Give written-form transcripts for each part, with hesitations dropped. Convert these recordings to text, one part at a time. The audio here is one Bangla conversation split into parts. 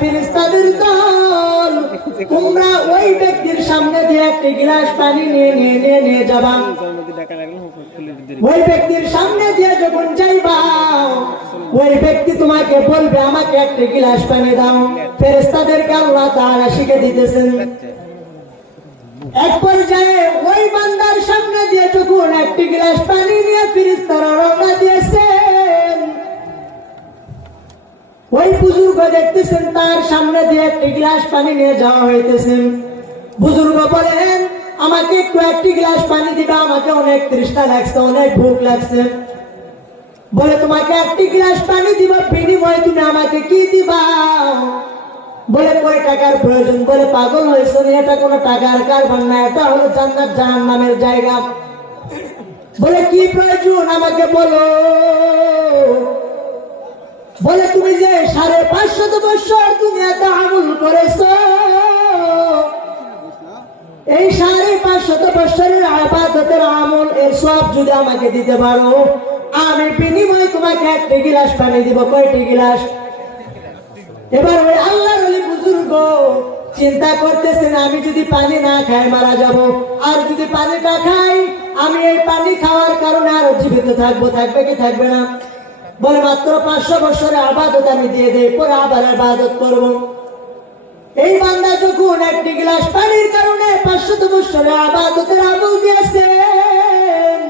ফেরেশতাদের দল, তোমরা ওই ব্যক্তির সামনে দিয়ে একটি গ্লাস পানি নিয়ে যাবা। ওই ব্যক্তির সামনে দিয়ে যখন যাইবা, ওই ব্যক্তি তোমাকে বলবে আমাকে একটি গ্লাস পানি দাও। ফেরেশতাদেরকে আল্লাহ তাআলা শিখে দিতেছেন। এক পর্যায়ে ওই বান্দার সামনে দিয়ে যখন একটি গ্লাস পানি নিয়ে ফেরেশতারা রওনা দিয়েছেন, ওই বুজুর্গ দেখতেছেন তার সামনে দিয়ে একটি গ্লাস পানি নিয়ে যাওয়া হইতেছেন। বুজুর্গ বলেন, আমাকে একটি গ্লাস পানি দিবা, আমাকে অনেক তৃষ্ণা লাগছে, অনেক ভুক লাগছে। বলে, তোমাকে একটি গ্লাস পানি দিব, বিনিময়ে তুমি আমাকে কি দিবা? বলে, কয় টাকার প্রয়োজন? বলে, পাগল হয়েছে, এটা কোনো টাকার কারবার না, এটা হলো জান্নাত জাহান্নামের জায়গা। বলে, কি প্রয়োজন আমাকে বলো। বলে, তুমি যে 550 বছর দুনিয়াতে আমল করেছো, এই 550 বছরের ইবাদতের আমল এর সব যদি আমাকে দিতে পারো, আমি বিনিময়ে তোমাকে একটি গ্লাস পানি দিব। কয়টি গ্লাস? এবার ওই আল্লাহর ওলি বুজুর্গ চিন্তা করতেছেন, আমি যদি পানি না খাই মারা যাব, আর যদি পানিটা খাই, আমি এই পানি খাওয়ার কারণে আরো জীবিত থাকবো, থাকবে কি থাকবে না? বলে, মাত্র 500 বছরের ইবাদত আমি দিয়ে দেই, পরে আবার ইবাদত করব। এই বান্দা যখন একটি গ্লাস পানির কারণে 500 বছরের ইবাদতের আমল দিয়েছেন,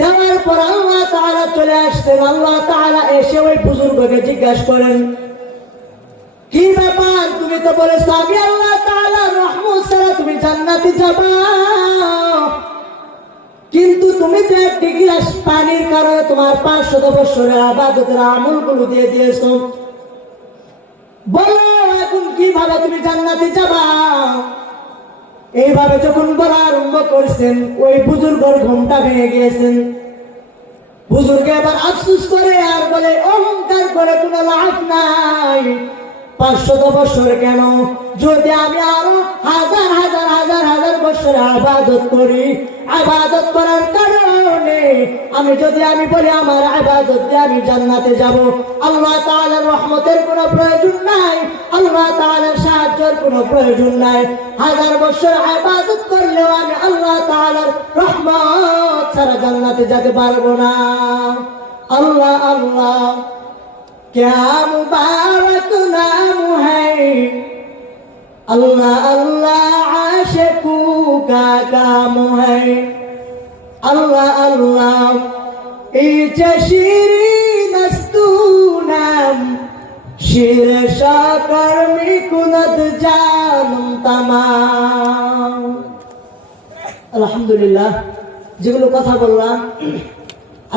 দেওয়ার পর আল্লাহ তাআলা চলে আসতেন। আল্লাহ তাআলা এসে ওই বুজুর্গকে জিজ্ঞাসা করেন, কি ব্যাপার? তুমি তো বলেছো আমি আল্লাহ তাআলার রহমত ছাড়া তুমি জান্নাতে যাবা, কিন্তু তুমি তো একটি গ্লাস পানির কারণে তোমার 500 বছরের ইবাদতের আমলগুলো দিয়ে দিয়েছো। বলো, এখন কিভাবে তুমি জান্নাতে যাবা? এইভাবে যখন বলা আরম্ভ করছেন, ওই বুজুর্গের ঘুমটা ভেঙে গিয়েছেন। বুজুর্গ এবার আফসোস করে আর বলে, অহংকার করে কোনো লাভ নাই। 500 বছর কেন, যদি আমি আরো হাজার হাজার হাজার হাজার বছর ইবাদত করি, ইবাদত করার কারণে আমি বলি আমার ইবাদত দিয়ে আমি জান্নাতে যাব, আল্লাহ তাআলার রহমতের কোনো প্রয়োজন নাই, আল্লাহ তাআলার সাহায্যের কোনো প্রয়োজন নাই। হাজার বছর ইবাদত করলেও আমি আল্লাহ তাআলার রহমত ছাড়া জান্নাতে যেতে পারবো না। আল্লাহ আল্লাহ क्या मुबारक नाम है, अल्लाह अल्लाह आशिकों का काम है, अल्लाह अल्लाह इचे शिरीन अस्तु नाम, शिर शाकर मिकुनद जानम तमाम। আলহামদুলিল্লাহ, যেগুলো কথা বললাম,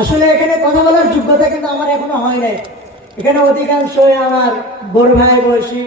আসলে এখানে কথা বলার যোগ্যতা কিন্তু আমার এখনো হয় নাই। এখানে অধিকাংশই আমার বড় ভাই বয়সী